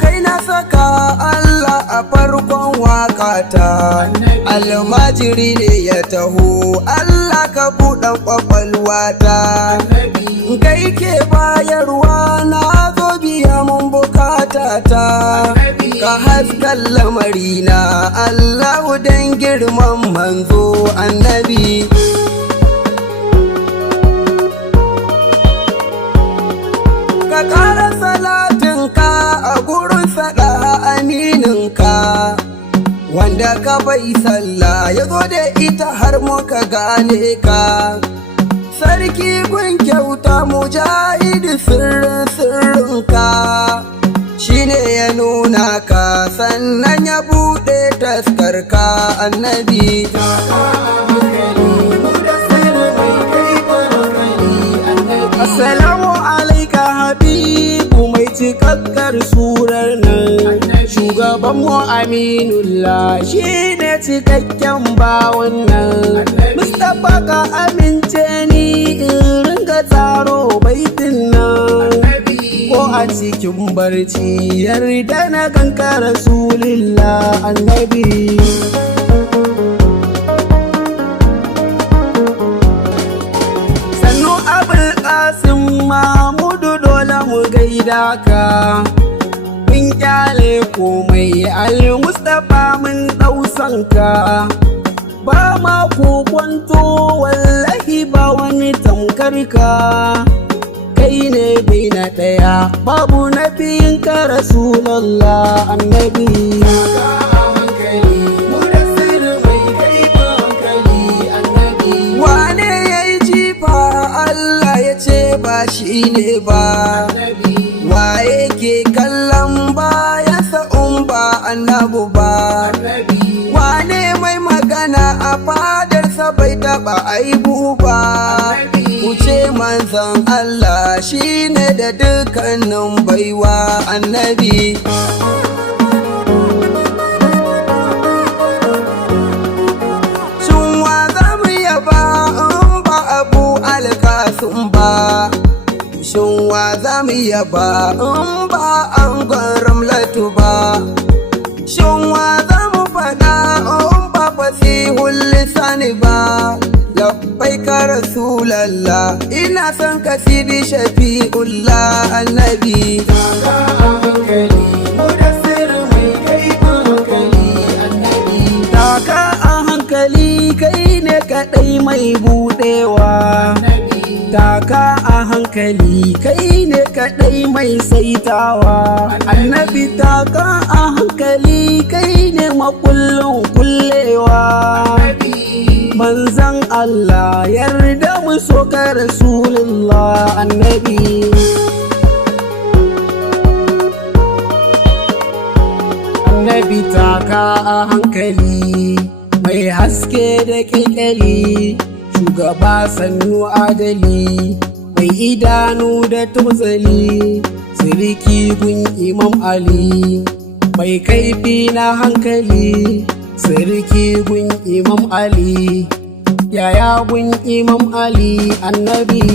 kai na saka Allah a farkon waƙata. Almajiri ne ya taho Allah ka buɗe ƙwaƙwalwata. Kai ke bayarwa na zo biya mun bukatata. Ka haskan lamarina Allahu dan girman manzo annabi. Ka ƙara salatinka a gurin faɗa amininka, wanda ka bai sallah ya zo da ita har muka gane ka. Sarki gun kyauta mujahidi sirrinka, shine ya nuna ka sannan ya buɗe taskarka annabi. Assalamu alaika habibu mai cikakkar surar nan, shugabanmu aminullah shi ne cikakken bawan nan. Mustapha ka amince ni in ringa tsaro baitin nan, ko a cikin barci yarda na ganka rasulillah annabi. Mamudu dole mu gaida ka, mun kyale komai al-Mustapha mun ɗausanka. Ba ma ku kwanto wallahi ba wani tamkar ka, kai ne bai na ɗaya babu na biyun ka Rasulallah annabi. Ba shi ne ba, waye ke kallon bayansa in ba annabu ba. Wane mai magana a fadarsa bai taɓa aibu ba. Kuce manzon Allah shi ne da dukkanin baiwa annabi. Shin wa za mu yaba in ba Abu Alkasim ba? Shin wa za mu yaba in ba an Ramlatu ba? Shin wa za mu faɗa in ba fasihul lisani ba? Labbaika Rasulallah, ina son ka Sidi Shafi'ullah annabi. Taka a hankali kai ne kaɗai mai buɗewa. Taka a hankali kai ne kaɗai mai saitawa annabi. Taka a hankali kai ne makullin kullewa. Manzan Allah yarda mu soka Rasulullah annabi. Annabi taka a hankali mai haske da ƙyalƙyali, shugaba sannu adali mai idanu da tuzali, siriki gun Imam Ali mai kaifi na hankali, siriki gun Imam Ali yaya gun Imam Ali annabi.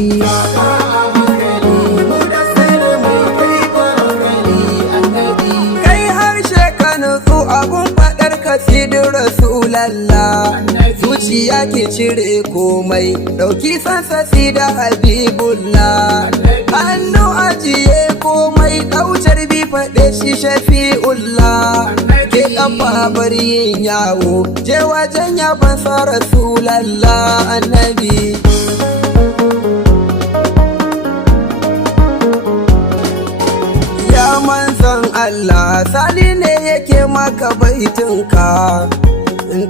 Kai harshe ka nutsu abun faɗar ka Sidi Rasulallah, zuciya ke cire komai ɗauki sansasi da Habibullah. Hannu ajiye komai ɗaucar bi faɗe shi Shafi'ullah. Ke ƙafa bari yin yawo je wajen yaban sa Rasulallah annabi. Ya manzon Allah Sani ne yake maka baitinka,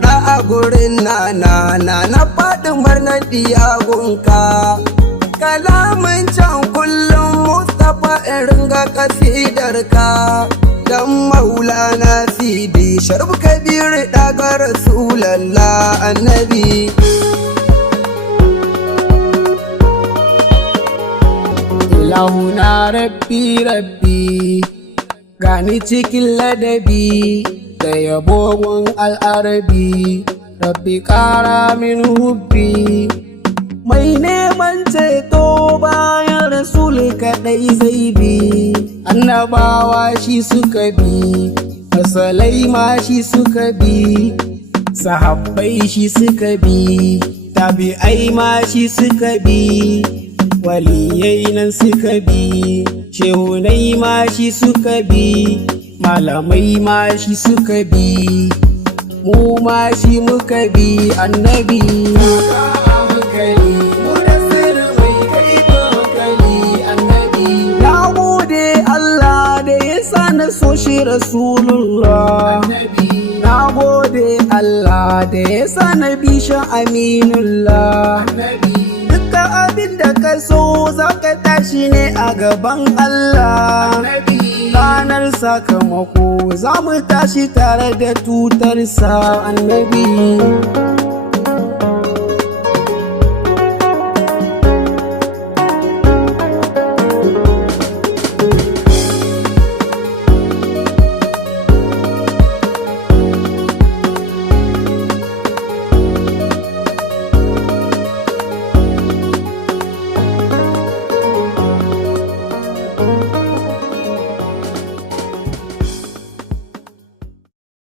da a gurin na faɗi marnar diyagunka. Kalamin can kullum Mustapha in ringa kasidarka, dan Maulana Sidi Sharif Kabir daga Rasulallah annabi. Ilahuna rabbi rabbi, gani cikin ladabi da yabon al'arabi. Rabbi ƙara min hubbi, mai neman ceto bayan Rasul kaɗai zai bi. annabawa shi suka bi, asalai ma shi suka bi, sahabbai shi suka bi, tabi'ai ma shi suka bi, waliyai nan suka bi, shehunai ma shi suka bi, malamai ma shi suka bi, mu ma shi muka bi annabi. Na gode Allah da ya sa na so shi Rasulullah. Na gode Allah da ya sa na bi shi Aminullah. Dukkan abin da ka so za ka tashi ne a gaban Allah. Ranar sakamako za mu tashi tare da tutarsa annabi.